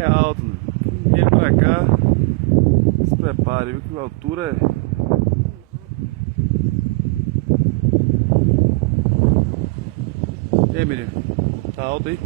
É alto, né? Quem vem pra cá, se prepare, viu que a altura é. E aí, menino? Tá alto aí?